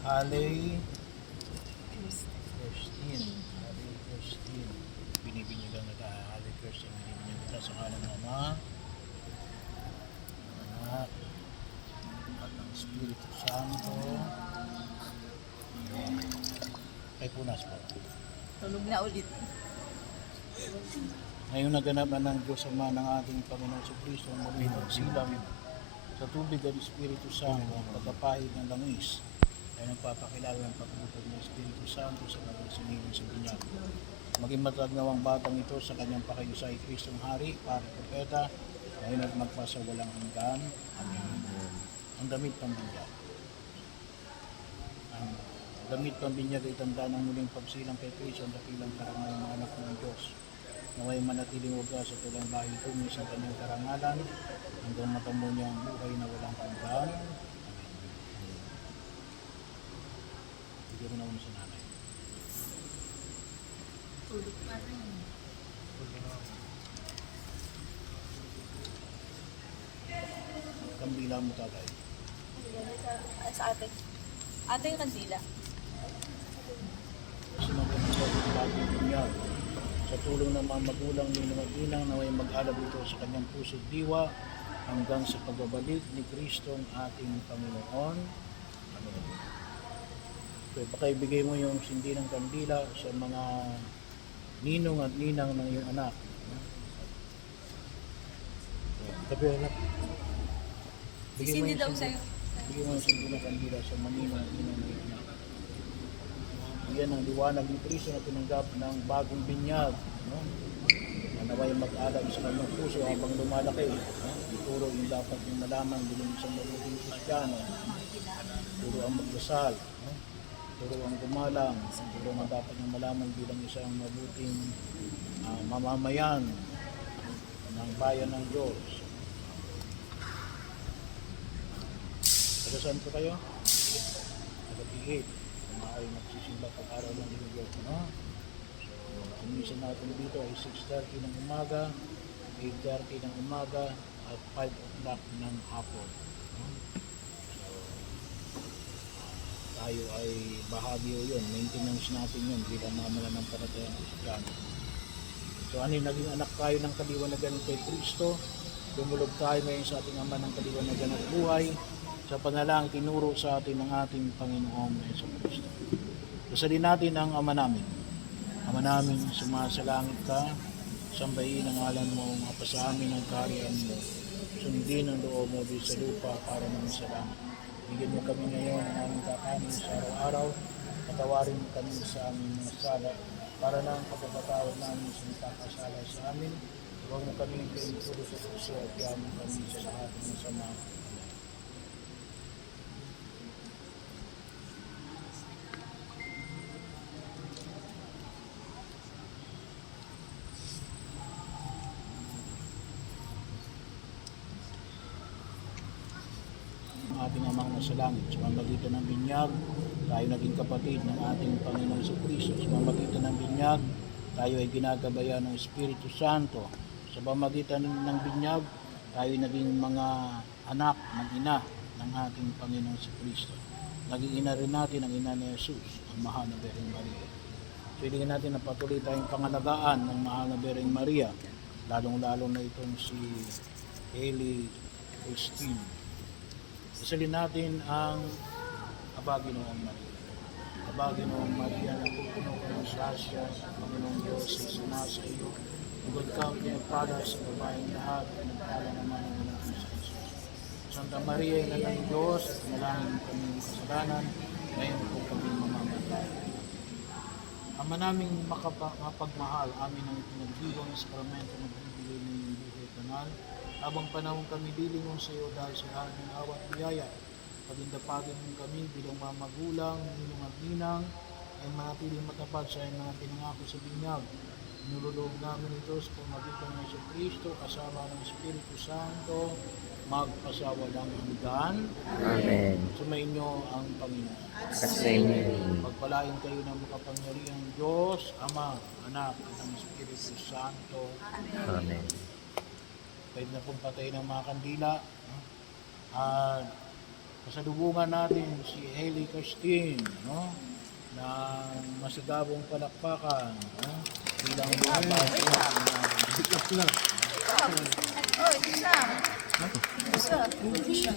Ali Christine. Ali Christine. Binibinyagan kita. Ali Christine. Binibinyagan kita sa kanan ng Ama, ng Anak, at ng Espiritu Santo. Kay punas po. Tulog na ulit. Ngayon naganap na ng Diyos Ama ng ating Panginoon sa Kristo ang muling magsilang sa tubig at Espiritu Santo ang pagkapahid ng langis ay nagpapakilala ng pagbutot ng Espiritu Santo sa mga sinilang sa binyag. Maging matagnaw ang batang ito sa kanyang pakayusay Kristong Hari, para propeta, ngayon at magpasawalang hanggan. Amen. Ang damit pambinyag. Ang damit pambinyag ay tanda ng muling pagsilang kay Kristo ang dakilang karangal ng anak ng Diyos. Naway manatiling wagas sa tulang bahay tumis ang kanyang karangalan hanggang matamo niya ang buhay na walang hanggan. Bigyan mo na muna sa nanay. Tulog pa rin. Kambila mo tatay. Sa ate. Ate yung kandila. Sinabi ng bagong bunyag. Sa tulong ng mga magulang ni Maginang naway mag-alab ito sa kanyang puso at diwa hanggang sa pagbabalik ni Kristo ang ating Panginoon. Amen. So, baka ibigay mo yung sindi ng kandila sa mga ninong at ninang ng iyong anak. Tabi anak. Sisindi daw sa'yo. Bigyan mo yung sindi ng kandila sa mga ninong at ninang ng iyong anak. Yan ang liwanag ni Kristo na tinanggap ng bagong binyag, no? Na naway mag-alam sa kanyang puso habang lumalaki, no? Ituro yung dapat yung malaman bilang isang mabuting Kristiyano. Turo ang magdasal, no? Turo ang gumalang, turo ang dapat yung malaman bilang isang mabuting mamamayan ng bayan ng Diyos. Taga saan po kayo? Taga Pihit. Ay magsisimba pag-araw ng linggo, no? So, umisan natin dito ay 6:30 ng umaga, 8:30 ng umaga, at 5 o'clock ng hapon, no? So, tayo ay bahagi yun, maintenance natin yun bilang mananampalatayang Kristiyano. So, naging anak tayo ng kaliwanagan kay Kristo, dumulog tayo ngayon sa ating Ama ng kaliwanagan at buhay, sa panalangin tinuro sa atin ng ating Panginoong Hesus Kristo. Dasalin natin ang Ama namin. Ama namin, sumasalangit ka, sambahin ang ngalan mo, mapasa amin ang kaharian mo, sundin ang loob mo sa lupa para naman sa langit. Bigyan mo kami ngayon ng aming kakanin sa araw-araw, patawarin mo kami sa aming mga sala, para na ang pagpapatawad namin sa nakakasala sa amin. Huwag mo kami kainturo sa puso at yaman kami sa lahat ng sama. Ating Amang nasa langit, sa pamamagitan ng binyag, tayo naging kapatid ng ating Panginoon sa Kristo. Sa pamamagitan ng binyag, tayo ay ginagabayan ng Espiritu Santo. Sa pamamagitan ng binyag, tayo naging mga anak ng ina ng ating Panginoon sa Kristo. Naging ina rin natin ang ina ni Jesus, ang mahal na Birheng Maria. So, hilingin natin na patuloy tayong pangalagaan ng mahal na Birheng Maria, lalong-lalo na itong si Ali Christine. Isalin natin ang Abaginoong Maria. Abaginoong Maria, napupuno ka ng sasya, Panginoong Diyos, ay sumasa iyo. Bugod ka ang pinagpala sa babaeng lahat, pinagpala naman ang anak mo sa Jesus. Santa Maria, ina ng Diyos, at manalangin kami ng kasalanan, ngayon po kami mamamatay. Ama naming mapagmahal, amin ang pinagdiwang sa sakramento ng pagbibigay ng iyong buhay banal. Habang panahon kami lilingon sa iyo dahil sa lahat ng awa at biyaya, pagindapagin mo kami bilang mga magulang, ninong at ninang, ay manatiling matapat sa iyong mga pinangako sa binyag. Inululog namin ito sa pamamagitan ng Hesus Kristo kasama ng Espiritu Santo, magpasawalang hanggan. Amen. Sumainyo ang Panginoon. Amen. Pagpalain kayo ng makapangyarihang Diyos, Ama, Anak, at ang Espiritu Santo. Amen. Pwede na pong patay ng mga kandila. At Pasalubungan natin si Hailey Christine, no? Ng masigabong palakpakan, no? Bilang Oh, isa. Isa.